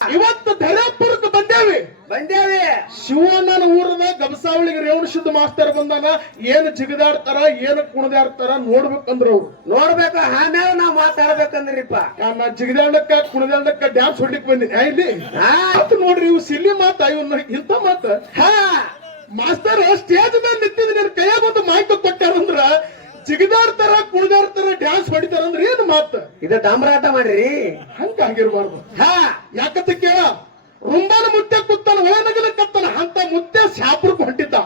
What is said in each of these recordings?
ಇವತ್ತು ಧೈರ್ಯಪುರಕ್ಕೆ ಬಂದೇವಿ ಶಿವಣ್ಣನ ಊರದ ಗಬಸಾವಳಿಗೆ ರೇವಣಸಿದ್ದ ಮಾಸ್ತರ್ ಬಂದಾನ. ಏನ್ ಜಿಗದಾಡ್ತಾರ ಏನ್ ಕುಣದಾಡ್ತಾರ ನೋಡ್ಬೇಕಂದ್ರ ಅವ್ರು ನೋಡ್ಬೇಕು. ಆಮೇಲೆ ನಾವ್ ಮಾತಾಡ್ಬೇಕಂದ್ರಿಪ್ಪ. ನಾ ಜಿಗದಾಡಕ್ಕ ಕುಣದಾಡಕ್ಕ ಡ್ಯಾನ್ಸ್ ಹೊಡ್ಲಿಕ್ ಬಂದಿನಿ ಇಲ್ಲಿ ನೋಡ್ರಿ. ಇವ್ ಸಿಲ್ಲಿ ಮಾತ ಇವನ್ನ ಇಂತ ಮಾತ ಮಾಸ್ತರ್ ಸ್ಟೇಜ್ ಮೇಲೆ ನಿಂತಿದ್ ನಿನ್ ಕೈಯಾಗ ಒಂದು ಮಾಹಿತಿ ಕೊಟ್ಟಾರಂದ್ರ ಜಿಗದಾಡ್ತಾರ ಕುಣಿದಾಡ್ತಾರ ಡ್ಯಾನ್ಸ್ ಹೊಡಿತಾರ ಅಂದ್ರೆ ಏನ್ ಮಾತ ಇದ ಡಾಮ್ರಾಟ ಮಾಡ್ರಿ. ಹಂಗಾಗಿರ್ಬಾರ್ದು. ಯಾಕಂತ ಕೇಳ ರುಂಬಾನ ಮುತ್ತೆ ಕೂತಾನ ಒಳನಗಲ ಕತ್ತಾನ ಅಂತ ಮುತ್ತೆ ಶಾಪುರಕ್ಕೆ ಹೊಂಟಿದ್ದ.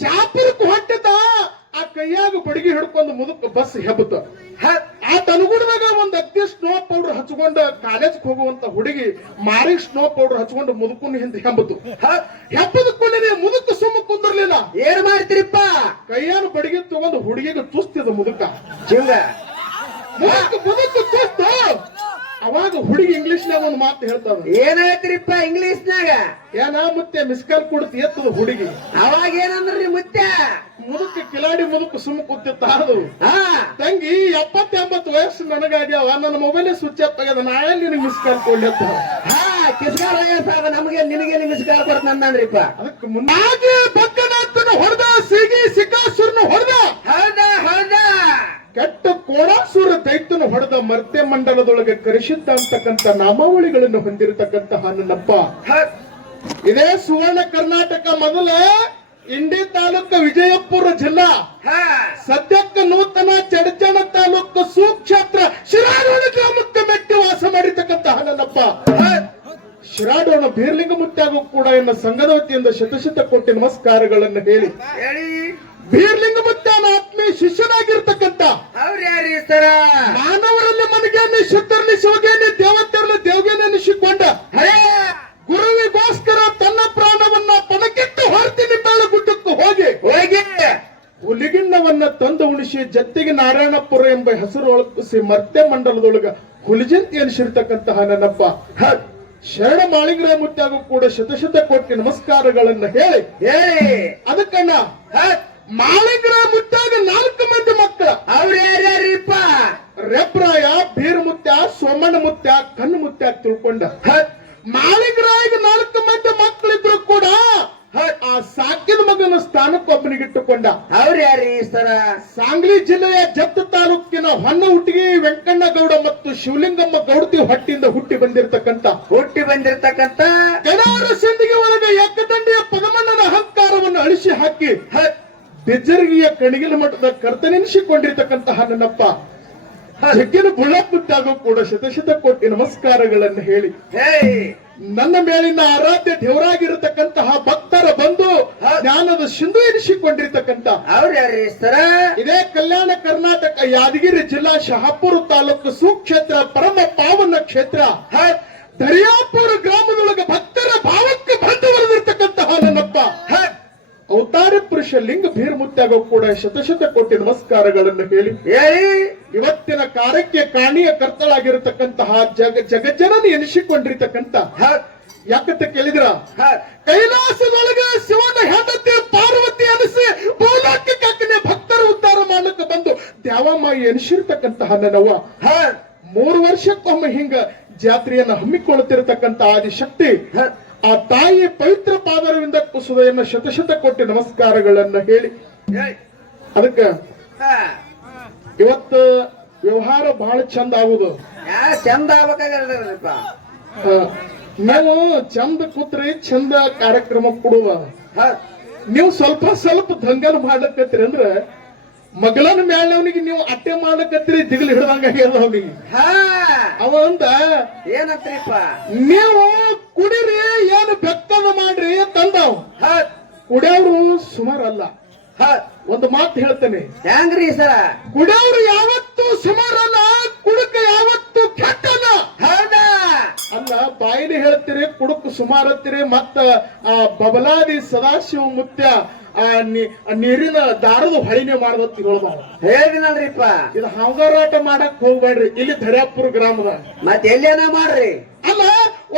ಶಾಪುರಕ್ಕೆ ಹೊಂಟಿದ್ದ ಆ ಕೈಯಾಗ ಬಡಗಿ ಹಿಡ್ಕೊಂಡು ಮುದುಕ ಬಸ್ ಹೆಬ್ಬತ. ಆ ತನುಗುಣದಾಗ ಒಂದ್ ಅಗ್ದಿ ಸ್ನೋ ಪೌಡರ್ ಹಚ್ಕೊಂಡ ಕಾಲೇಜ್ ಹೋಗುವಂತ ಹುಡುಗಿ ಮಾರಿಗೆ ಸ್ನೋ ಪೌಡರ್ ಹಚ್ಕೊಂಡು ಮುದುಕುನ್ ಹಿಂದೆ ಹೆಂಬತು. ಹೆಬ್ಬದಕ್ಕೊಂಡೇ ಮುದುಕ ಸುಮ್ಮ ಕುಂದಿರ್ಲಿಲ್ಲ. ಏನ್ ಮಾಡ್ತೀರಿಪ್ಪ? ಕೈಯಾನ ಬಡಗಿ ತಗೊಂಡು ಹುಡುಗಿಗೆ ತುಸ್ತಿದ ಮುದುಕ. ಮುದುಕ ತುಸ್ತ. ಅವಾಗ ಹುಡುಗಿ ಇಂಗ್ಲಿಷ್ನಾಗ ಒಂದು ಮಾತು ಹೇಳ್ತಾವ. ಏನ್ ಹೇಳ್ತೀರಿಪ್ಪ ಇಂಗ್ಲಿಷ್ನಾಗ? ಏನ ಮುತ್ತೆ ಮಿಸ್ಕಾಲ್ ಕೊಡ್ತಿ ಎತ್ತದ ಹುಡುಗಿ. ಅವಾಗ ಏನಂದ್ರಿ ಮುತ್ತೆ? ಮುದುಕ ಕಿಲಾಡಿ ಮುದುಕ ಸುಮ್ಮ ಕೂತಿತ್ತ. ಅದು ತಂಗಿ 70-80 ವಯಸ್ಸು ನನಗಾಗ್ಯಾವ, ನನ್ನ ಮೊಬೈಲ್ ಸ್ವಿಚ್ ಆಫ್ ಆಗ್ಯದ, ನಾ ಎಲ್ಲಿ ನಿನಗೆ ಮಿಸ್ ಕಾಲ್ ಕೊಡ್ಲತ್ತ. ಕಿಸ್ಕಾಲ್ ನಮಗೆ ನಿನಗೆ ಮಿಸ್ ಕಾಲ್ ಕೊಡ್ತಂದ್ರಿಪ್ಪ. ಅದಕ್ಕೆ ಮುನ್ನಾಗಿ ಬಕ್ಕನಾಥನ ಹೊಡೆದ, ಸಿಗಿ ಸಿಕಾಸುರನ ಹೊಡೆದ, ಕೆಟ್ಟ ಕೋಣಾಸುರ ದೈತ್ಯನ ಹೊಡೆದ, ಮರ್ತೆ ಮಂಡಲದೊಳಗೆ ಕರಿಸಿದ್ದ ಅಂತಕ್ಕಂಥ ನಾಮಾವಳಿಗಳನ್ನು ಹೊಂದಿರತಕ್ಕಂತಹ ನನ್ನಪ್ಪ. ಇದೇ ಸುವರ್ಣ ಕರ್ನಾಟಕ ಮೊದಲ ಇಂಡಿ ತಾಲೂಕು ವಿಜಯಪುರ ಜಿಲ್ಲಾ, ಸದ್ಯಕ್ಕೆ ನೂತನ ಚಡಚಣ ತಾಲೂಕು ಸೂಕ್ಷೇತ್ರ ಶಿರಾಡೋಣ ಗ್ರಾಮಕ್ಕೆ ಮೆಟ್ಟಿ ವಾಸ ಮಾಡಿರ್ತಕ್ಕಂತಹ ನನ್ನಪ್ಪ. ಶಿರಾಡೋಣ ಬೀರ್ಲಿಂಗ ಮುತ್ಯಾಗೂ ಕೂಡ ಎನ್ನ ಸಂಘದ ವತಿಯಿಂದ ಶತ ಕೋಟಿ ನಮಸ್ಕಾರಗಳನ್ನು ಹೇಳಿ, ಬೀರ್ಲಿಂಗ ಮುತ್ಯಾನ ಆತ್ಮೀಯ ಶಿಷ್ಯನಾಗಿರ್ತಕ್ಕಂಥ ಮಾನವರಲ್ಲಿ ಮನಗೇನೆ, ಶುದ್ಧರಲ್ಲಿ ಶಿವಗೇನೆ, ದೇವತೆಯಲ್ಲಿ ದೇವಗೇನೆ ಎನಿಸಿಕೊಂಡ ಗುರುವಿಗೋಸ್ಕರ ತನ್ನ ಪ್ರಾಣವನ್ನ ಪಣಕ್ಕಿಟ್ಟು ಹೊರತೀನಿ ಬೇಳ ಗುಡ್ಡಕ್ಕೂ ಹೋಗಿ ಹುಲಿಗಿಣ್ಣವನ್ನ ತಂದು ಉಣಿಸಿ ಜತ್ತಿಗೆ ನಾರಾಯಣಪುರ ಎಂಬ ಹೆಸರು ಒಳಗಿಸಿ ಮರ್ತೆ ಮಂಡಲದೊಳಗ ಹುಲಿಜಂತಿ ಎನಿಸಿರ್ತಕ್ಕಂತಹ ನನ್ನಪ್ಪ ಶರಣ ಮಾಳಿಂಗರಾಯ ಮುತ್ಯಾಗೂ ಕೂಡ ಶತ ಕೋಟಿ ನಮಸ್ಕಾರಗಳನ್ನ ಹೇಳಿ ಅದಕ್ಕಣ್ಣ ಮಾಳಿಂಗರಾಯ ಮುತ್ಯಾಗ 4 ಮಂದಿ ಮಕ್ಕಳು. ಅವ್ರು ಯಾರ್ಯಾರಿಪ್ಪ? ರೆಬ್ರಾಯ, ಬೀರ್ ಮುತ್ಯ, ಸೋಮಣ್ಣ ಮುತ್ಯ, ಕಣ್ಣು ಮುತ್ಯ ತಿಳ್ಕೊಂಡ. ಮಾಳಿಂಗರಾಯಗೆ 4 ಮಂದಿ ಮಕ್ಕಳಿದ್ರು ಕೂಡ ಆ ಸಾಕಿದ ಮಗನ ಸ್ಥಾನಕ್ಕೊಬ್ಬನಿಗಿಟ್ಟುಕೊಂಡ. ಅವ್ರು ಯಾರೀ ಸರ? ಸಾಂಗ್ಲಿ ಜಿಲ್ಲೆಯ ಜತ್ತ ತಾಲೂಕಿನ ಹೊನ್ನ ಹುಟ್ಟಿಗೆ ವೆಂಕಣ್ಣ ಗೌಡ ಮತ್ತು ಶಿವಲಿಂಗಮ್ಮ ಗೌಡತಿ ಹೊಟ್ಟಿಯಿಂದ ಹುಟ್ಟಿ ಬಂದಿರತಕ್ಕಂತ ಕಡಾರ ಸಿಂದಿಗೆ ಒಳಗೆ ಏಕದಂಡಿಯ ಪದಮಣ್ಣನ ಅಹಂಕಾರವನ್ನು ಅಳಿಸಿ ಹಾಕಿ ಬೆಜ್ಜರಿಗೆಯ ಕಣಿಗಿಲ ಮಠದ ಕರ್ತನೆನಿಸಿಕೊಂಡಿರ್ತಕ್ಕಂತಹ ನನ್ನಪ್ಪ ಜಗ್ಗಿನ ಬುಳ್ಳಪ್ಪತ್ತಾಗೂ ಕೂಡ ಶತ ಕೋಟಿ ನಮಸ್ಕಾರಗಳನ್ನು ಹೇಳಿ, ನನ್ನ ಮೇಲಿನ ಆರಾಧ್ಯ ದೇವರಾಗಿರತಕ್ಕಂತಹ ಭಕ್ತರ ಬಂದು ಜ್ಞಾನದ ಸಿಂಧು ಎನಿಸಿಕೊಂಡಿರ್ತಕ್ಕಂಥ ಇದೇ ಕಲ್ಯಾಣ ಕರ್ನಾಟಕ ಯಾದಗಿರಿ ಜಿಲ್ಲಾ ಶಹಾಪುರ ತಾಲೂಕು ಸುಕ್ಷೇತ್ರ ಪರಮ ಪಾವನ ಕ್ಷೇತ್ರ ದರಿಯಾಪುರ ಗ್ರಾಮದೊಳಗೆ ಭಕ್ತರ ಭಾವಕ್ಕೆ ಬಂದು ಬರೆದಿರ್ತಕ್ಕಂತಹ ನನ್ನಪ್ಪ ಅವತಾರ ಪುರುಷ ಲಿಂಗ ಭೀರ್ಮುತ್ಯಾಗೂ ಕೂಡ ಶತ ಕೋಟಿ ನಮಸ್ಕಾರಗಳನ್ನು ಹೇಳಿ, ಇವತ್ತಿನ ಕಾರ್ಯಕ್ಕೆ ಕಾಣಿಯ ಕರ್ತಳಾಗಿರತಕ್ಕಂತಹ ಜಗಜ್ಜನನಿ ಎನಿಸಿಕೊಂಡಿರ್ತಕ್ಕಂಥ ಯಾಕಂತ ಕೇಳಿದ್ರ ಕೈಲಾಸದೊಳಗೆ ಶಿವನ ಹೆಂಡತಿ ಪಾರ್ವತಿ ಅನಿಸಿ ಭೂಲೋಕಕ್ಕೆ ಭಕ್ತರ ಉದ್ಧಾರ ಮಾಡಕ್ಕೆ ಬಂದು ದ್ಯಾವಮಾಯಿ ಎನಿಸಿರ್ತಕ್ಕಂತಹ ನನ್ನವ್ವ 3 ವರ್ಷಕ್ಕೊಮ್ಮೆ ಹಿಂಗ ಜಾತ್ರೆಯನ್ನು ಹಮ್ಮಿಕೊಳ್ಳುತ್ತಿರತಕ್ಕಂತ ಆದಿಶಕ್ತಿ ಆ ತಾಯಿ ಪವಿತ್ರ ಪಾದರವಿಂದ ಕುಸುದೆಯನ್ನು ಶತ ಕೋಟಿ ನಮಸ್ಕಾರಗಳನ್ನ ಹೇಳಿ ಅದಕ್ಕ ಇವತ್ತು ವ್ಯವಹಾರ ಬಹಳ ಚಂದ ಆಗುದು. ಚಂದ ಆಗ್ಬೇಕಾಗಿರಪ್ಪ. ನೀವು ಚಂದ ಕೂತ್ರಿ ಚಂದ ಕಾರ್ಯಕ್ರಮ ಕೊಡುವ. ನೀವು ಸ್ವಲ್ಪ ದಂಗಲ್ ಮಾಡ್ಲಕತ್ರಿ ಅಂದ್ರ ಮಗಳನ ಮೇಳವನಿಗೆ ನೀವು ಅಟ್ಟೆ ಮಾಡ್ಲಕತ್ರಿ ದಿಗ್ಲು ಹಿಡ್ದಂಗ ಅವನಿಗೆ. ಅವ ಅಂದ ಏನಂತ್ರಿಪ್ಪ, ನೀವು ಕುಡಿರಿ ಏನು ಬೆಕ್ಕದ ಮಾಡ್ರಿ ತಂದವ್. ಕುಡಿಯವ್ರು ಸುಮಾರಲ್ಲ. ಒಂದು ಮಾತು ಹೇಳ್ತೇನೆ, ಹೆಂಗ್ರಿ ಸರ? ಕುಡಿಯವ್ರು ಯಾವತ್ತು ಸುಮಾರಲ್ಲ, ಕುಡುಕ ಯಾವತ್ತು ಕೆಟ್ಟಲ್ಲ. ಅಲ್ಲ ಬಾಯಿಲಿ ಹೇಳ್ತೀರಿ ಕುಡುಕ್ ಸುಮಾರತ್ತೀರಿ, ಮತ್ತ ಆ ಬಬಲಾದಿ ಸದಾಶಿವ ಮುತ್ಯ ನೀರಿನ ದಾರದ ಹೊಳಿನೇ ಮಾಡಬತ್ ಹೇಳಿನಲ್ರಿಪ್ಪ. ಇದು ಹಂಗಾರಾಟ ಮಾಡಕ್ ಹೋಗ್ಬೇಡ್ರಿ. ಇಲ್ಲಿ ಧರ್ಯಾಪುರ ಗ್ರಾಮದ ಮತ್ತೆ ಎಲ್ಲೇನ ಮಾಡ್ರಿ. ಅಲ್ಲ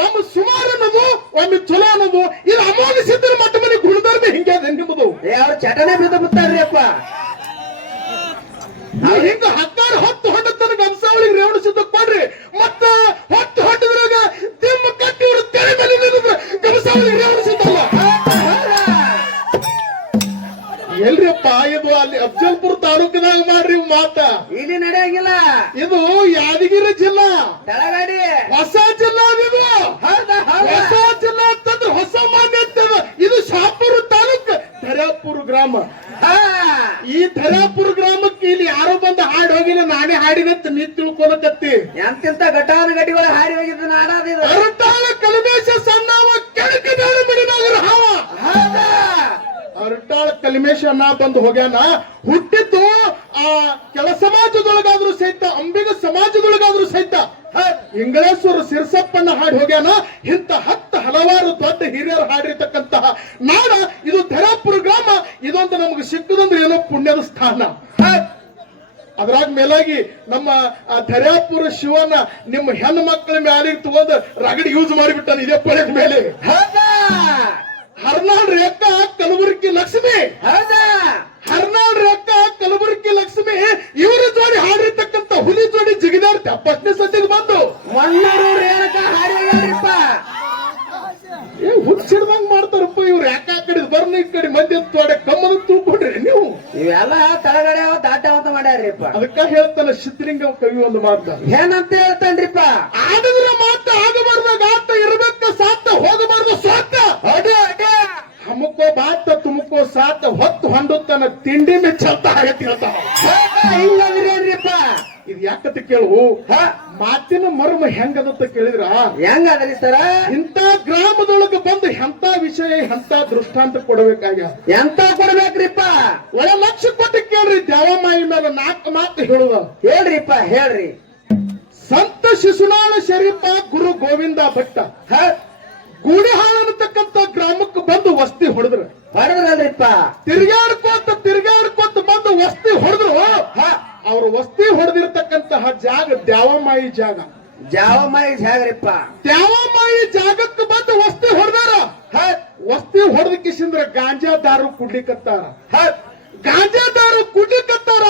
ಒಮ್ಮೆ ಸುಮಾರು ಅನ್ನೋದು ಒಮ್ಮೆ ಚಲೋ ಅನ್ನೋದು ಇದು ಅಮೋಘಿಸಿದ್ರೆ ಮಟ್ಟ ಮನೆ ಗುಣಧರ್ಮ ಹಿಂಗೆ ನಿಮ್ಮದು. ಅವ್ರ ಚಟನೆ ಬಿದ್ದು ಬಿಡ್ತಾರ್ರಿ ಅಪ್ಪ. ಹಿಂಗ 10 ಹೊತ್ತು ಹೊಂಡತನ ಗಂಸಾವಳಿಗೆ ರೇವಣ ಸಿದ್ಧಕ್ ಮಾಡ್ರಿ, ಮತ್ತ ಹೊತ್ತು ಹೊಟ್ಟದ್ರಾಗ ತಿಮ್ಮಕ್ಕ ಇದು ಯಾದಗಿರಿ ಜಿಲ್ಲಾ ತಳಗಡಿ ಹೊಸ ಜಿಲ್ಲಾ ಇದು ಹೌದಾ ಹೌದಾ ಹೊಸ ಜಿಲ್ಲಾ ಅಂತಂದ್ರೆ ಹೊಸ ಮಾನ್ಯತೆ ಅದ. ಇದು ಶಹಾಪುರ ತಾಲೂಕ್ ಧರ್ಯಾಪುರ ಗ್ರಾಮ. ಹಾ ಈ ಧರ್ಯಾಪುರ ಗ್ರಾಮಕ್ಕೆ ಇಲ್ಲಿ ಯಾರೋ ಬಂದು ಹಾಡು ಹೋಗಿಲ್ಲ, ನಾನೇ ಹಾಡಿನಂತ ನೀ ತಿಳ್ಕೊಳಕತ್ತಿ. ಎಂತೆಂತ ಘಟಾನುಘಟಿಗಳು ಹಾರಿ ಹೋಗಿದ್ದು ನಾಡಾದಿದು ಅರಟಾಳ ಕಲಿಮೇಶ ಸಣ್ಣವ ಕೆಳಕ ಬೇಡ ಬಿಡಿನಾಗರ ಹಾವ. ಹೌದಾ ಅರಟಾಳ ಕಲಿಮೇಶ ಅನ್ನ ಬಂದು ಹೋಗ್ಯಾನ. ಹುಟ್ಟಿದ್ದು ಆ ಕೆಳ ಸಮಾಜದೊಳಗಾದ್ರೂ ಸಹಿತ, ಅಂಬಿಗ ಸಮಾಜದೊಳಗಾದ್ರೂ ಸಹಿತ ಇಂಗಳೇಶ್ವರ ಸಿರಸಪ್ಪಣ್ಣ ಹಾಡಿ ಹೋಗ್ಯಾನ. ಇಂಥ 10 ಹಲವಾರು ದೊಡ್ಡ ಹಿರಿಯರು ಹಾಡಿರ್ತಕ್ಕಂತಹ ನಾಡ ಇದು ಧರ್ಯಾಪುರ ಗ್ರಾಮ. ಇದೊಂದು ನಮ್ಗೆ ಸಿಕ್ಕದಂದ್ರೆ ಏನೋ ಪುಣ್ಯದ ಸ್ಥಾನ. ಅದ್ರಾಗ ಮೇಲಾಗಿ ನಮ್ಮ ಧರ್ಯಾಪುರ ಶಿವನ ನಿಮ್ಮ ಹೆಣ್ಣು ಮಕ್ಕಳ ಮೇಲೆ ತಗೊಂಡು ರಗಡಿ ಯೂಸ್ ಮಾಡಿಬಿಟ್ಟಾನ ಇದೇ ಪಡೆದ ಮೇಲೆ. ಹೌದಾ ಹರ್ನಾಳ್ ರೇಖಾ ಕಲಬುರಗಿ ಲಕ್ಷ್ಮಿ, ಹೌದಾ ಹರ್ನಾಳ್ ರೇಖಾ ಕಲಬುರಗಿ ಲಕ್ಷ್ಮಿ ಇವರ ಜೋಡಿ ಹಾಡಿರ್ತಕ್ಕಂಥ ಹುಲಿ ಜೋಡಿ ಜಿಗಿದಾರ್ಥ 7ನೇ ಸದ್ಯಕ್ಕೆ ಬಂದು ಮಣ್ಣೂರು ರೇಣುಕ ಹಾರಿ ಹೋಗ್ಯಾರಿಪ್ಪ. ಹುಚ್ಚಿಡ್ದಂಗ್ ಮಾಡ್ತಾರಪ್ಪ ಇವ್ರು. ಯಾಕ ಆ ಕಡೆ ಬರ್ನ ಈ ಕಡೆ ಮಂದಿ ತೋಡೆ ಕಮ್ಮದ ತೂಕೊಂಡ್ರಿ ನೀವು. ಇವೆಲ್ಲ ತಳಗಡೆ ದಾಟವಂತ ಮಾಡ್ಯಾರಿಪ್ಪ. ಅದಕ್ಕ ಹೇಳ್ತಾನ ಸಿದ್ಧಲಿಂಗ ಕವಿ ಒಂದು ಮಾತ, ಏನಂತ ಹೇಳ್ತಾನ್ರಿಪ್ಪ, ಆಡಿದ್ರ ಮಾತ ಆಗಬಾರ್ದಾಗ ಆತ ಇರ್ಬೇಕ ಸಾತ ಹೋಗಬಾರ್ದು ಸ್ವಾತ. ಅದೇ ಅದೇ ಹಮಕೋ ಬಾತ ತುಮಕೋ ಸಾತ ಹೊತ್ತು ಹೊಂಡುತ್ತಾನ ತಿಂಡಿ ಮೆಚ್ಚಂತ ಆಗತ್ತೆ ಹೇಳ್ತಾನ. ಹಿಂಗಂದ್ರೇನ್ರಿಪ್ಪ, ಇದು ಯಾಕಂತ ಕೇಳು, ಮಾತಿನ ಮರ್ಮ ಹೆಂಗದಂತ ಕೇಳಿದ್ರ, ಹೆಂಗದ್ರಿ ಸರ ಇಂಥ ಗ್ರಾಮದೊಳಗೆ ಬಂದು ಎಂತ ವಿಷಯ ಎಂತ ದೃಷ್ಟಾಂತ ಕೊಡಬೇಕಾಗ್ಯ. ಎಂತ ಕೊಡ್ಬೇಕ್ರಿಪ್ಪ, ಒಳ್ಳೆ ಲಕ್ಷ ಕೊಟ್ಟು ಕೇಳ್ರಿ. ದೇವಮಾಯಿ ಮೇಲೆ 4 ಮಾತು ಹೇಳುವ. ಹೇಳ್ರಿಪ್ಪ ಹೇಳ್ರಿ. ಸಂತ ಶಿಶುನಾಳ ಶರೀಫ ಗುರು ಗೋವಿಂದ ಭಟ್ಟ ಗೂಡಿಹಾಳ ಅನ್ನತಕ್ಕಂತ ಗ್ರಾಮಕ್ಕೆ ಬಂದು ವಸ್ತಿ ಹೊಡೆದ್ರು. ಹೊಡೆದ್ರಲ್ರಿಪ್ಪ, ತಿರ್ಗಾಡ್ಕೋತ ಬಂದು ವಸ್ತಿ ಹೊಡೆದ್ರು. ಅವ್ರು ವಸ್ತಿ ಹೊಡೆದಿರ್ತಕ್ಕಂತಹ ಜಾಗ ದ್ಯಾವಮಾಯಿ ಜಾಗ. ಜಾವಮಾಯಿ ಜಾಗ್ರಿಪ್ಪ, ದ್ಯಾವಮಾಯಿ ಜಾಗಕ್ಕೆ ಬಂದು ವಸ್ತಿ ಹೊಡೆದಾರ. ವಸ್ತಿ ಹೊಡೆದ ಕಿಸಿಂದ್ರ ಗಾಂಜಾ ದಾರು ಕುಡ್ಲಿಕ್ಕತ್ತಾರ. ಗಾಂಜಾ ದಾರು ಕುಡ್ಲಿಕ್ಕತ್ತಾರ.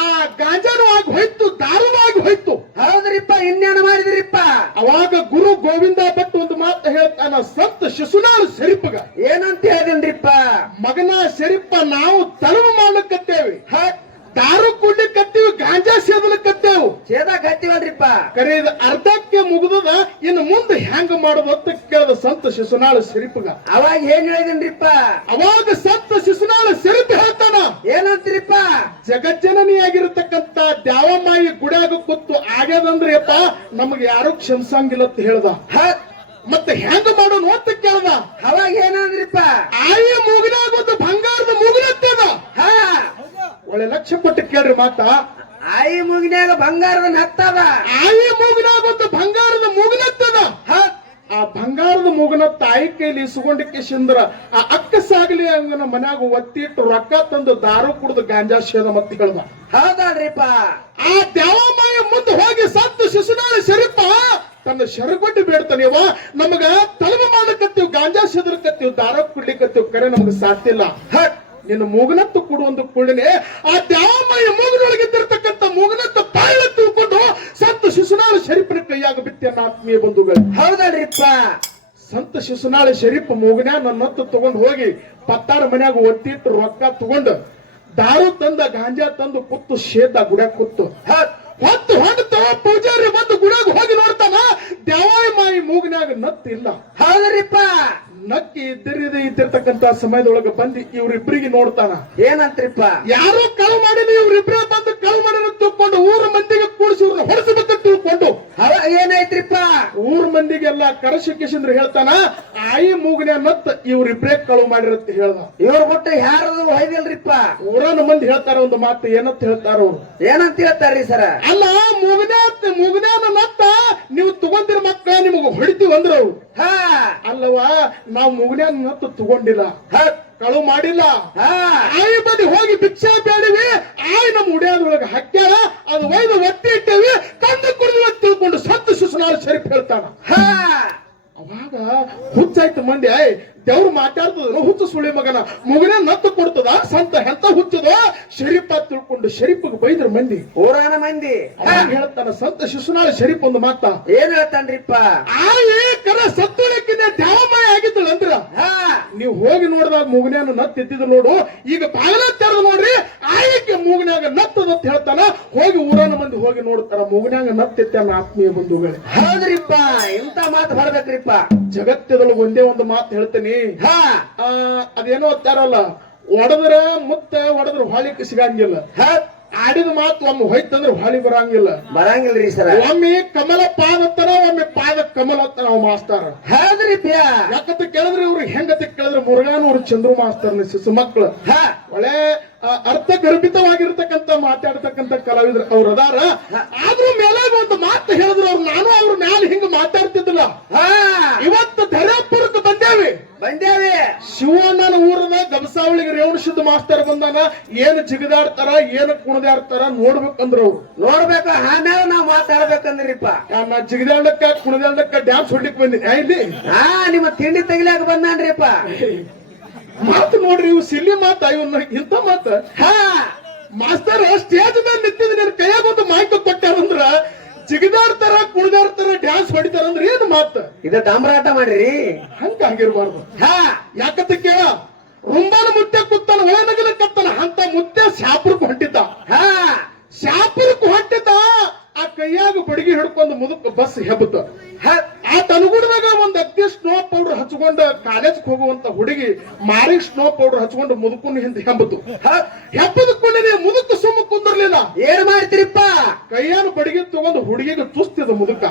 ಆ ಗಾಂಜಾನು ಆಗಿ ಹೋಯ್ತು, ದಾರು ಆಗಿ ಹೋಯ್ತು. ಹೌದ್ರಿಪ್ಪ, ಇನ್ನೇನು ಮಾಡಿದ್ರಿಪ್ಪ. ಅವಾಗ ಗುರು ಗೋವಿಂದ ಭಟ್ ಒಂದು ಮಾತು ಹೇಳ್ತಾನ ಸಂತ ಶಿಶುನಾಳ ಶರೀಫಗ. ಏನಂತ ಹೇಳಿದ್ರಿಪ್ಪ, ಮಗನ ಶರೀಫ, ನಾವು ತಲವು ಮಾಡ್ಲಿಕ್ಕತ್ತೇವಿ, ದಾರು ಕುಡ್ಲಿಕ್ಕತ್ತೀವಿ, ಗಾಂಜಾ ಸೇದಲಿಕ್ಕತ್ತೇವು. ಸೇದಾಗ ಹತ್ತಿವಲ್ರಿಪ್ಪ. ಕರೆ ಇದು ಅರ್ಧಕ್ಕೆ ಮುಗಿದದ, ಇನ್ನು ಮುಂದೆ ಹೆಂಗ ಮಾಡೋದು ಅಂತ ಕೇಳಿದ ಸಂತ ಶಿಶುನಾಳ ಶರೀಫಗ. ಅವಾಗ ಏನ್ ಹೇಳಿದ್ರಿಪ್ಪ, ಅವಾಗ ಸಂತ ಶಿಶುನಾಳ ಶರೀಫ್ ಹೇಳ್ತಾನ, ಏನಂತ್ರಿಪ್ಪ, ಜಗಜ್ಜನನಿಯಾಗಿರತಕ್ಕಂತ ದ್ಯಾವಮಾಯಿ ಗುಡ್ಯಾಗ ಕೂತು ಆಗ್ಯದಂದ್ರೆ ಅಪ್ಪ ನಮಗೆ ಯಾರು ಕ್ಷಮಿಸಂಗಿಲ್ಲ ಅಂತ ಹೇಳ್ದ. ಮತ್ತೆ ಹೆಂಗ ಮಾಡೋನು ಅಂತ ಕೇಳ್ದ. ಅವಾಗ ಏನಂದ್ರಿಪ್ಪ, ಆಯಿ ಮೂಗಿನಾಗ ಒಂದು ಬಂಗಾರದ ಮೂಗಿನತ್ತದ. ಒಳ್ಳೆ ಲಕ್ಷ ಕೊಟ್ಟು ಕೇಳ್ರಿ ಮಾತ. ಆಯಿ ಮೂಗಿನ್ಯಾಗ ಬಂಗಾರದ ಹತ್ತದ. ಆಯಿ ಮೂಗಿನಾಗ ಒಂದು ಬಂಗಾರದ ಮೂಗಿನತ್ತದ. ಆ ಬಂಗಾರದ ಮೂಗನ ತಾಯಿ ಕೈಲಿ ಇಸ್ಕೊಂಡಕ್ಕೆ ಸಿಂದ್ರ ಆ ಅಕ್ಕ ಸಾಗಲಿ ಹಂಗನ ಮನ್ಯಾಗ ಒತ್ತಿಟ್ಟು ರೊಕ್ಕ ತಂದು ದಾರು ಕುಡಿದು ಗಾಂಜಾ ಸೇದ ಮತ್ತೆ ಹೇಳ್ದ. ಹೌದಲ್ರಿಪ್ಪ, ಆ ದ್ಯಾವಮಾಯ ಮುಂದೆ ಹೋಗಿ ಸಂತ ಶಿಶುನಾಳ ಶರೀಫ ತನ್ನ ಶರಗೊಡ್ಡಿ ಬೇಡ್ತಾನೆ, ನಮಗ ತಲಬ ಮಾಡಕತ್ತೀವಿ, ಗಾಂಜಾ ಸೇದರ್ಕತ್ತೀವಿ, ದಾರ ಕುಡ್ಲಿಕ್ಕತ್ತೀವಿ, ಕರೆ ನಮಗ ಸಾಧ್ಯಿಲ್ಲ. ನಿನ್ನ ಮೂಗನತ್ತು ಕೊಡುವಂತ ಕೂಡಲೇ ಆ ದ್ಯಾವಮಾಯ ಮೂಗನೊಳಗಿದ್ದಿರ್ತಕ್ಕಂಥ ಮೂಗನತ್ತು ಬಾಳ ತಿಳ್ಕೊಂಡು ಸಂತ ಶಿಶುನಾಳ ಶರೀಫನ ಕೈಯಾಗ ಬಿತ್ತನ್ನ ಆತ್ಮೀಯ ಬಂಧುಗಳು. ಹೌದಲ್ರಿಪ್ಪ, ಸಂತ ಶಿಶುನಾಳ ಶರೀಫ್ ಮೂಗನ್ಯಾ ನನ್ನತ್ತು ತಗೊಂಡು ಹೋಗಿ ಪತ್ತಾರ ಮನ್ಯಾಗ ಒತ್ತಿಟ್ಟು ರೊಕ್ಕ ತಗೊಂಡು ದಾರು ತಂದ ಗಾಂಜಾ ತಂದು ಕುತ್ತು ಶೇದ ಗುಡ್ಯಾಗ ಕುತ್ತು ಹೊತ್ತು ಹೊಂಡ್ತ ಪೂಜಾರಿ ಬಂದು ಗುಡ್ಯಾಗ ಹೋಗಿ ನೋಡ್ತಾನ, ದ್ಯಾವಮಾಯಿ ಮೂಗನ್ಯಾಗ ನತ್ತು ಇಲ್ಲ. ಹೌದ್ರಿಪ್ಪ, ನಕ್ಕಿ ಇದ್ದಿರ್ತಕ್ಕಂತ ಸಮಯದೊಳಗೆ ಬಂದು ಇವ್ರಿಬ್ರಿಗೆ ನೋಡ್ತಾನ. ಏನಂತ್ರಿಪ್ಪ, ಯಾರೋ ಕಳು ಮಾಡಿದ, ಇವ್ರಿಬ್ರೇ ಬಂದು ಕಳು ಮಾಡಿನ ತಿಳ್ಕೊಂಡು ಊರ ಮಂದಿಗೆ ಕೂಡಿಸಿ ಇವ್ರನ್ನ ಹೊಡೆಸಬೇಕಂತ ತಿಳ್ಕೊಂಡು ಏನಾಯ್ತ್ರಿಪ್ಪ, ಊರ್ ಮಂದಿಗೆಲ್ಲ ಕರೆಸಿ ಕಿಸಿಂದ್ರ ಹೇಳ್ತಾನ, ಆಯಿ ಮೂಗನ್ಯಾ ನತ್ ಇವ್ರಿಬ್ರೇ ಕಳು ಮಾಡಿರತ್ತ ಹೇಳ್ದ. ಇವ್ರು ಬಿಟ್ಟು ಯಾರದು ಹೊಯ್ದಿಲ್ರಿಪ್ಪ. ಊರನ ಮಂದಿ ಹೇಳ್ತಾರ ಒಂದು ಮಾತು, ಏನಂತ ಹೇಳ್ತಾರ ಅವ್ರು, ಏನಂತ ಹೇಳ್ತಾರ್ರಿ ಸರ, ಅಲ್ಲ ಮೂಗನ್ಯಾನ ನತ್ತ ನೀವು ತಗೊಂಡಿರ ಮಕ್ಕಳ ನಿಮಗ ಹೊಡಿತೀವಿ ಅಂದ್ರ ಅವ್ರು. ಅಲ್ಲವಾ ನಾವು ಮೂಗನ್ಯಾನ ನತ್ತು ತಗೊಂಡಿಲ್ಲ, ಕಳು ಮಾಡಿಲ್ಲ. ಆಯಿ ಬದಿ ಹೋಗಿ ಭಿಕ್ಷೆ ಬೇಡಿವಿ, ಆಯಿ ನಮ್ಮ ಉಡ್ಯಾದೊಳಗ ಹಾಕ್ಯಾರ, ಅದು ಒಯ್ದು ಒತ್ತಿ ಇಟ್ಟೇವಿ, ತಂದು ಕುಡಿದ್ವಿ ತಿಳ್ಕೊಂಡು ಸಂತ ಶಿಶುನಾಳ ಶರೀಫ್ ಹೇಳ್ತಾನ. ಅವಾಗ ಹುಚ್ಚಾಯ್ತು ಮಂದಿ, ದೇವ್ರು ಮಾತಾಡ್ತದ ಹುಚ್ಚು ಸುಳಿ ಮಗನ ಮುಗನೇ ನತ್ತು ಕೊಡ್ತದ, ಸಂತ ಎಂತ ಹುಚ್ಚದ ಶರೀಫ ತಿಳ್ಕೊಂಡು ಶರೀಫ್ಗೆ ಬೈದ್ರ ಮಂದಿ, ಊರಾನ ಮಂದಿ. ಹೇಳ್ತಾನ ಸಂತ ಶಿಶುನಾಳ ಶರೀಫ್ ಒಂದು ಮಾತ, ಏನ್ ಹೇಳ್ತಾನ್ರಿಪ್ಪ, ಆಯಿ ಕರ ಸತ್ತುಳಕ್ಕಿನ ದ್ಯಾವಮಾಯ ಆಗಿದ್ದಳು ಅಂದ್ರ ನೀವು ಹೋಗಿ ನೋಡಿದಾಗ ಮೂಗನ್ಯಾಗ ನತ್ ಎತ್ತಿದ್ ನೋಡು, ಈಗ ಬಾಗಿಲ ತೆರೆದು ನೋಡ್ರಿ ಆಯಕ್ಕೆ ಮೂಗನ್ಯಾಗ ನತ್ತದ ಅಂತ ಹೇಳ್ತಾನ. ಹೋಗಿ ಊರನ ಮಂದಿ ಹೋಗಿ ನೋಡ್ತಾರ ಮೂಗನ್ಯಾಗ ನತ್ ಎತ್ತಾನ. ಆತ್ಮೀಯ ಬಂಧುಗಳೇ, ಹೌದ್ರಿಪ್ಪ, ಇಂತ ಮಾತು ಹೊರಬೇಕ್ರಿಪ್ಪ. ಜಗತ್ತದೊಳಗೆ ಒಂದೇ ಒಂದು ಮಾತು ಹೇಳ್ತೀನಿ. ಹಾ, ಅದೇನೋ ಅಂತಾರಲ್ಲ, ಒಡದ್ರ ಮುತ್ತ ಹೊಡೆದ್ರ ಹೊಳಿಕ್ ಸಿಗಂಗಿಲ್ಲ. ಆಡಿದ ಮಾತು ಒಮ್ಮೆ ಹೋಯ್ತಂದ್ರೆ ಹೊಳಿ ಬರಂಗಿಲ್ಲ. ಬರಂಗಿಲ್ರಿ ಸರ. ಒಮ್ಮೆ ಕಮಲ ಪಾದ ಹತ್ತಾನ, ಒಮ್ಮೆ ಪಾದ ಕಮಲ ಹತ್ತಾನ ಅವ್ ಮಾಸ್ತಾರ. ಹೌದ್ರಿಪ್ಪ. ಯಾಕಂತ ಕೇಳಿದ್ರೆ ಇವ್ರು ಹೆಂಗತಿ ಕೇಳಿದ್ರೆ ಮುರುಗಾನೂರು ಚಂದ್ರು ಮಾಸ್ತರ್ನ ಶಿಶು ಮಕ್ಕಳು ಒಳ್ಳೆ ಅರ್ಥ ಗರ್ಭಿತವಾಗಿರ್ತಕ್ಕಂಥ ಮಾತಾಡ್ತಕ್ಕಂಥ ಕಲಾವಿದ್ರು ಅವ್ರು ಅದಾರ. ಆದ್ರೂ ಮೇಲಾಗ ಒಂದು ಮಾತು ಹೇಳಿದ್ರು ಅವ್ರು, ನಾನು ಅವ್ರ ಮ್ಯಾಲ ಹಿಂಗ ಮಾತಾಡ್ತಿದ್ದಿಲ್ಲ. ಇವತ್ತು ಧರ್ಮಪುರಕ್ಕೆ ಬಂದೇವಿ. ಶಿವಣ್ಣನ ಊರದ ಗಬಸಾವಳಿಗೆ ರೇವಣಸಿದ್ದ ಮಾಸ್ತರ್ ಬಂದಾನ. ಏನ್ ಜಿಗದಾಡ್ತಾರ, ಏನ್ ಕುಣದಾಡ್ತಾರ ನೋಡ್ಬೇಕಂದ್ರ ಅವ್ರು. ನೋಡ್ಬೇಕು, ಆಮೇಲೆ ನಾವ್ ಮಾತಾಡ್ಬೇಕಂದ್ರಿಪ್ಪ. ನಾ ಜಿಗದಾಡಕ್ಕ ಕುಣದಾಡಕ್ಕ ಡ್ಯಾನ್ಸ್ ಹೊಡ್ಲಿಕ್ ಬಂದಿನಿ. ಇಲ್ಲಿ ನಿಮ್ಮ ತಿಂಡಿ ತೆಗಿಲಾಕ ಬಂದಾನ್ರಿಪ್ಪ. ಮಾತು ನೋಡ್ರಿ, ಇವು ಸಿಲ್ಲಿ ಮಾತ, ಇವನ್ನ ಇಂಥ ಮಾತ. ಮಾಸ್ತರ್ ಸ್ಟೇಜ್ ಮೇಲೆ ನಿಂತಿದ್ ನಿನ್ ಕೈಯಾಗ ಒಂದು ಮಾಹಿತಿ ಕೊಟ್ಟಾರಂದ್ರ ಜಿಗದಾಡ್ತಾರ, ಕುಣಿದಾಡ್ತಾರ, ಡ್ಯಾನ್ಸ್ ಹೊಡಿತಾರ ಅಂದ್ರೆ ಏನು ಮಾತು? ಇದು ಡಾಂಬರಾಟ ಮಾಡ್ರಿ. ಹಂಗಾಗಿರ್ಬಾರ್ದು. ಯಾಕಂತ ಕೇಳ, ರುಂಬಾನ ಮುತ್ತೆ ಕೂತಾನ, ಒಳನಗಲ ಕತ್ತಾನ. ಅಂತ ಮುತ್ತೆ ಶಾಪುರಕ್ಕೆ ಹೊಂಟಿದ್ದ. ಶಾಪುರಕ್ಕೆ ಹೊಂಟಿದ್ದ, ಆ ಕೈಯಾಗ ಬಡಗಿ ಹಿಡ್ಕೊಂಡು ಮುದುಕ ಬಸ್ ಹೆಬ್ಬತ. ಆ ತನುಗುಡದಾಗ ಒಂದ್ ಅಗ್ದಿ ಸ್ನೋ ಪೌಡರ್ ಹಚ್ಕೊಂಡ ಕಾಲೇಜ್ ಹೋಗುವಂತ ಹುಡುಗಿ ಮಾರಿಗೆ ಸ್ನೋ ಪೌಡರ್ ಹಚ್ಕೊಂಡು ಮುದುಕುನ್ ಹಿಂದೆ ಹೆಂಬತು. ಹೆಬ್ಬದ ಕೊಂಡಿನಿ ಮುದುಕ ಸುಮ್ಮ ಕುಂದಿರ್ಲಿಲ್ಲ. ಏನ್ ಮಾಡ್ತೀರಿಪ್ಪ? ಕೈಯಾನ ಬಡಗಿ ತಗೊಂಡು ಹುಡುಗಿಗೆ ತುಸ್ತಿದ ಮುದುಕ.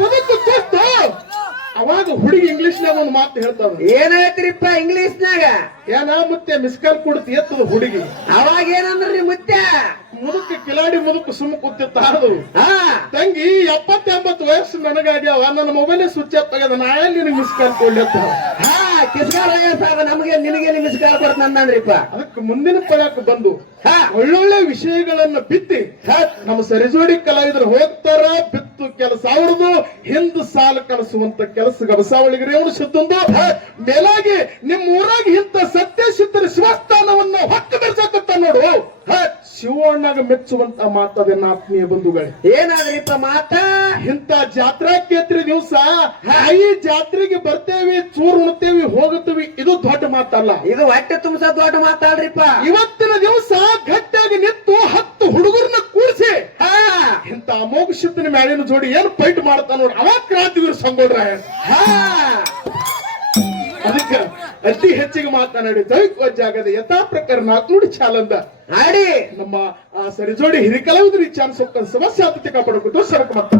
ಮುದುಕ ತುಸ್ತು. ಅವಾಗ ಹುಡುಗಿ ಇಂಗ್ಲಿಷ್ನಾಗ ಒಂದು ಮಾತು ಹೇಳ್ತಾವ. ಏನ್ ಹೇಳ್ತೀರಿಪ್ಪ ಇಂಗ್ಲಿಷ್ನಾಗ? ಏನ ಮುತ್ತೆ ಮಿಸ್ಕಾಲ್ ಕೊಡ್ತಿ ಎತ್ತದ ಹುಡುಗಿ. ಅವಾಗ ಏನಂದ್ರಿ ಮುತ್ತೆ? ಮುದುಕ ಕಿಲಾಡಿ ಮುದುಕ ಸುಮ್ಮ ಕೂತಿತ್ತಾರದು. ತಂಗಿ 70-80 ವಯಸ್ಸು ನನಗಾಗ್ಯಾವ, ನನ್ನ ಮೊಬೈಲ್ ಸ್ವಿಚ್ ಆಫ್ ಆಗ್ಯದ, ನಾ ಎಲ್ಲಿ ನಿನಗೆ ಮಿಸ್ ಕಾಲ್ ಕೊಡ್ಲತ್ತ. ಕಿಸ್ಕಾಲ ನಮಗೆ ನಿನಗೆ ಮಿಸ್ ಕಾಲ್ ಕೊಡ್ತ ಅಂದ್ರಿಪ್ಪ. ಅದಕ್ಕೆ ಮುಂದಿನ ಪಡಕ್ಕೆ ಬಂದು ಒಳ್ಳೊಳ್ಳೆ ವಿಷಯಗಳನ್ನ ಬಿತ್ತಿ ನಮ್ಮ ಸರಿಜೋಡಿ ಕಲಾವಿದರು ಹೋಗ್ತಾರ. ಬಿತ್ತು ಕೆಲಸ ಅವ್ರದು, ಹಿಂದ್ ಸಾಲ ಕಲಿಸುವಂತ ಕೆಲಸ ಗಬಸಾವಳಿಗೆ ರೇವಣಸಿದ್ದೊಂದು. ಮೇಲಾಗಿ ನಿಮ್ಮ ಊರಾಗ ಇಂಥ ಸತ್ಯ ಸಿದ್ಧರ ಶಿವಸ್ಥಾನವನ್ನ ಹೊಕ್ಕ ಬೆರೆಸಕತ್ತ ನೋಡು. ಶಿವಣ್ಣಾಗ ಮೆಚ್ಚುವಂತ ಮಾತದೇನ ಆತ್ಮೀಯ ಬಂಧುಗಳೇ. ಏನಾದ್ರಿಪ್ಪ ಮಾತ? ಇಂಥ ಜಾತ್ರಾ ಕೇತ್ರಿ ದಿವಸ ಈ ಜಾತ್ರೆಗೆ ಬರ್ತೇವಿ, ಚೂರು ಉಣ್ತೇವಿ, ಹೋಗುತ್ತೇವಿ, ಇದು ದೊಡ್ಡ ಮಾತಲ್ಲ. ಇದು ಹೊಟ್ಟೆ ತುಂಬಸ ದೊಡ್ಡ ಮಾತಲ್ರಿಪ್ಪ. ಇವತ್ತಿನ ದಿವಸ ಗಟ್ಟಿಯಾಗಿ ನಿಂತು 10 ಹುಡುಗರನ್ನ ಕೂಡಿಸಿ ಇಂಥ ಅಮೋಘ ಶಿತ್ತಿನ ಮ್ಯಾಲಿನ ಜೋಡಿ ಏನ್ ಫೈಟ್ ಮಾಡ್ತಾ ನೋಡಿ, ಅವಾಗ ಕ್ರಾಂತಿವೀರ ಸಂಗೊಳ್ರ. ಅದಕ್ಕೆ ಅತಿ ಹೆಚ್ಚಿಗೆ ಮಾತನಾಡಿ ದೈವಿಕ ಜಾಗದ ಯಥಾ ಪ್ರಕಾರ ನಾಲ್ಕು ಚಾಲಂದ ಆಡಿ ನಮ್ಮ ಸರಿಜೋಡಿ ಹಿರಿಕಲಾವಿದರು ಈ ಚಾನ್ಸ್ ಸಮಸ್ಯೆ ಆದ್ಯತೆ ಕಾಪಾಡಬೇಕು. ಸರಕು ಮತ್ತೆ